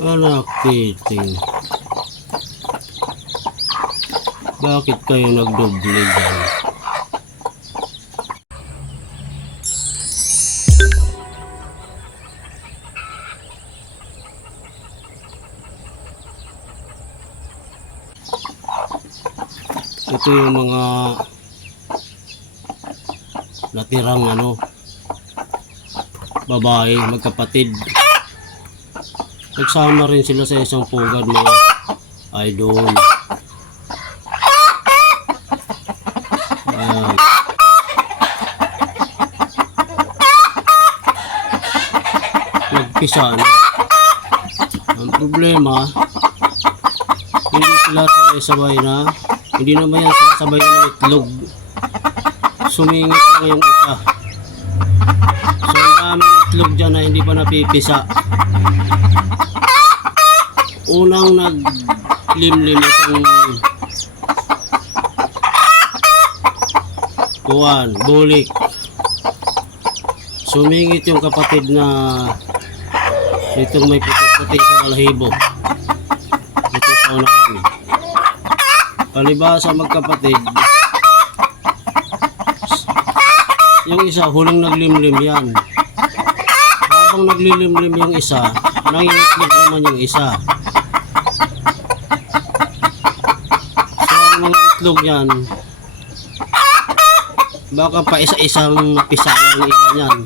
Anak kiting. Bakit kayo nagdoble dyan? Ito yung mga natirang ano babae, magkapatid. Nagsama rin sila sa isang pugad mga idol. Ayan. Nagpisa na. Ang problema, hindi sila sabay-sabay na, hindi naman yan sabay na itlog. Sumingit lang yung isa. So, ang daming itlog dyan na hindi pa napipisa. Unang naglimlim itong kuwan, bulik. Sumingit yung kapatid na itong may puti-puti sa balahibo. Ito sa unahan. Palibasa magkapatid, yung isa huling naglimlim yan. Habang naglilimlim yung isa, nangingitlog naman yung isa. So, ang mga itlog yan, baka pa isa-isang napisa yung iba niyan.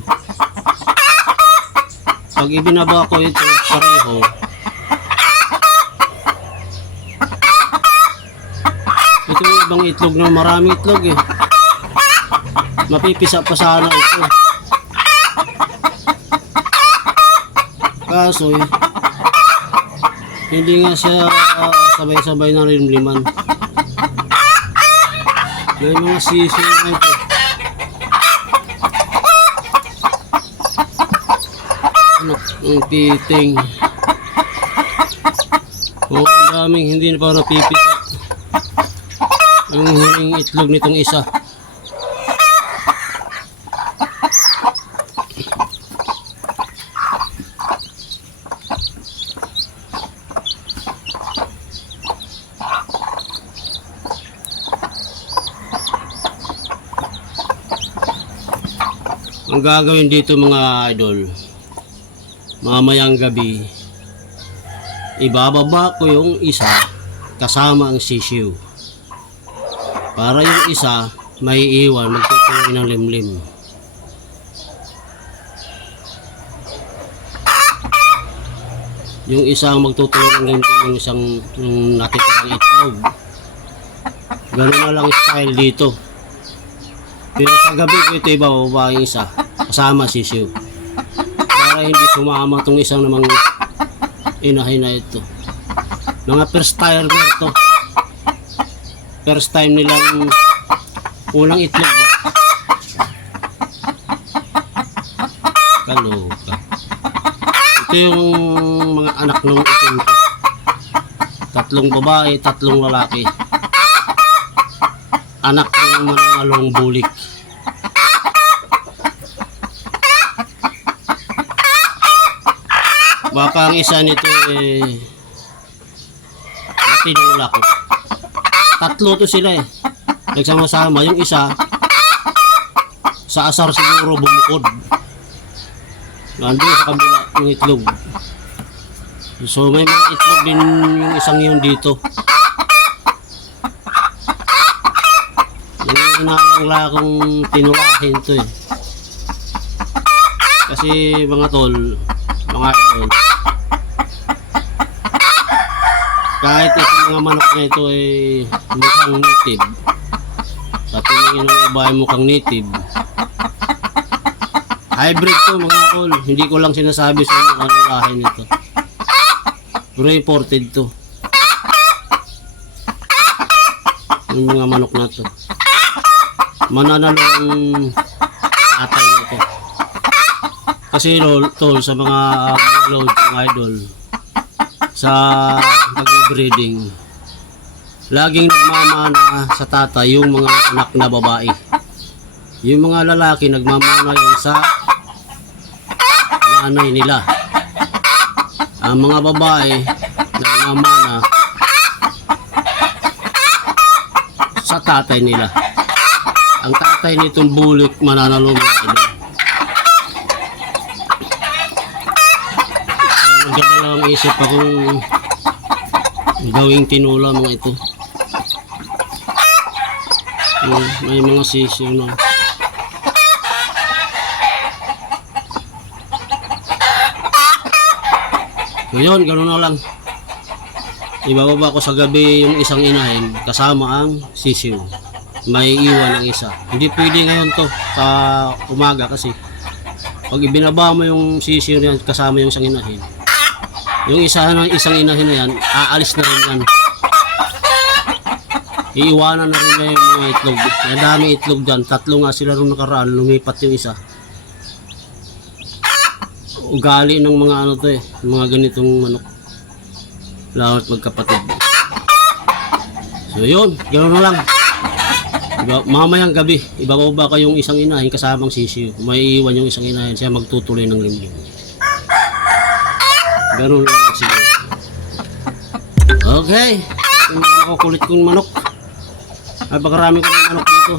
Pag ibinaba ko ito pareho, ito yung ibang itlog na marami itlog eh. Mapipisa pa sana ito. Kaso eh, hindi nga siya ah, sabay-sabay na limliman. May mga sisi na ito. Ano, ang piting. Oh, ang daming hindi na pa napipisa. Ang huling itlog nitong isa. Ang gagawin dito mga idol, mamayang gabi, ibababa ko yung isa kasama ang sisiu. Para yung isa may iwan, magtutuloy ng limlim. Yung isang magtutuloy ng limlim, yung isang yung natitirang itlog. Ganun na lang style dito. Pero sa gabi ko ito ibababa yung isa. Kasama si Siw. Para hindi sumama tong isang namang inahin na ito. Mga first timer to. First time nilang unang itlog ba? Kaloka. Ito yung mga anak ng itim. Tatlong babae, tatlong lalaki anak ng mananalong bulik. Baka ang isa nito eh matinula ko. Tatlo to sila eh. Nagsama-sama. Yung isa sa asar siguro bumukod. Nandun sa kabila yung itlog. So may mga itlog din yung isang yun dito. Yung inalang la akong tinulahin to eh. Kasi mga tol, mga idol, kahit ito mga manok na ito ay mukhang native, sa tingin ng iba ay mukhang native, hybrid to mga tol, hindi ko lang sinasabi sa mga lahi nito. Pero imported to. Yung mga manok na to mananalo ang atay nito. Kasi lol, tol, sa mga uh, load, mga idol, sa pag-breeding, laging nagmamana sa tatay yung mga anak na babae. Yung mga lalaki nagmamana yun sa nanay nila. Ang mga babae na namana sa tatay nila. Ang tatay nitong bulik mananalo mga idol. Maganda lang ang isip akong gawing tinula mga ito. Hmm, may mga sisiw na. So yun, ganun na lang. Ibababa ko sa gabi yung isang inahin kasama ang sisiw. May iwan ang isa. Hindi pwede ngayon to sa umaga kasi pag ibinaba mo yung sisiw na yan kasama yung isang inahin, yung isa ng isang inahin na yan, aalis na rin yan. Iiwanan na rin niya yung mga itlog. Ang dami itlog dyan. Tatlo nga sila nung nakaraan. Lumipat yung isa. Ugali ng mga ano to eh. Mga ganitong manok. Lawat magkapatid. So yun. Ganoon lang. Iba, mamayang gabi, ibababa ko yung isang inahin kasamang sisiyo. May iwan yung isang inahin, siya magtutuloy ng limlim. Ganun lang siguro. Okay. Yung mga makukulit kong manok. Ay, bakarami kong manok dito.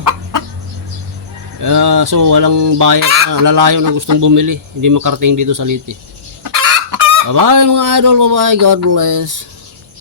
Ah, so, walang bayad na. Lalayo na gustong bumili. Hindi makarating dito sa Liti. Bye-bye mga idol. Bye-bye. God bless.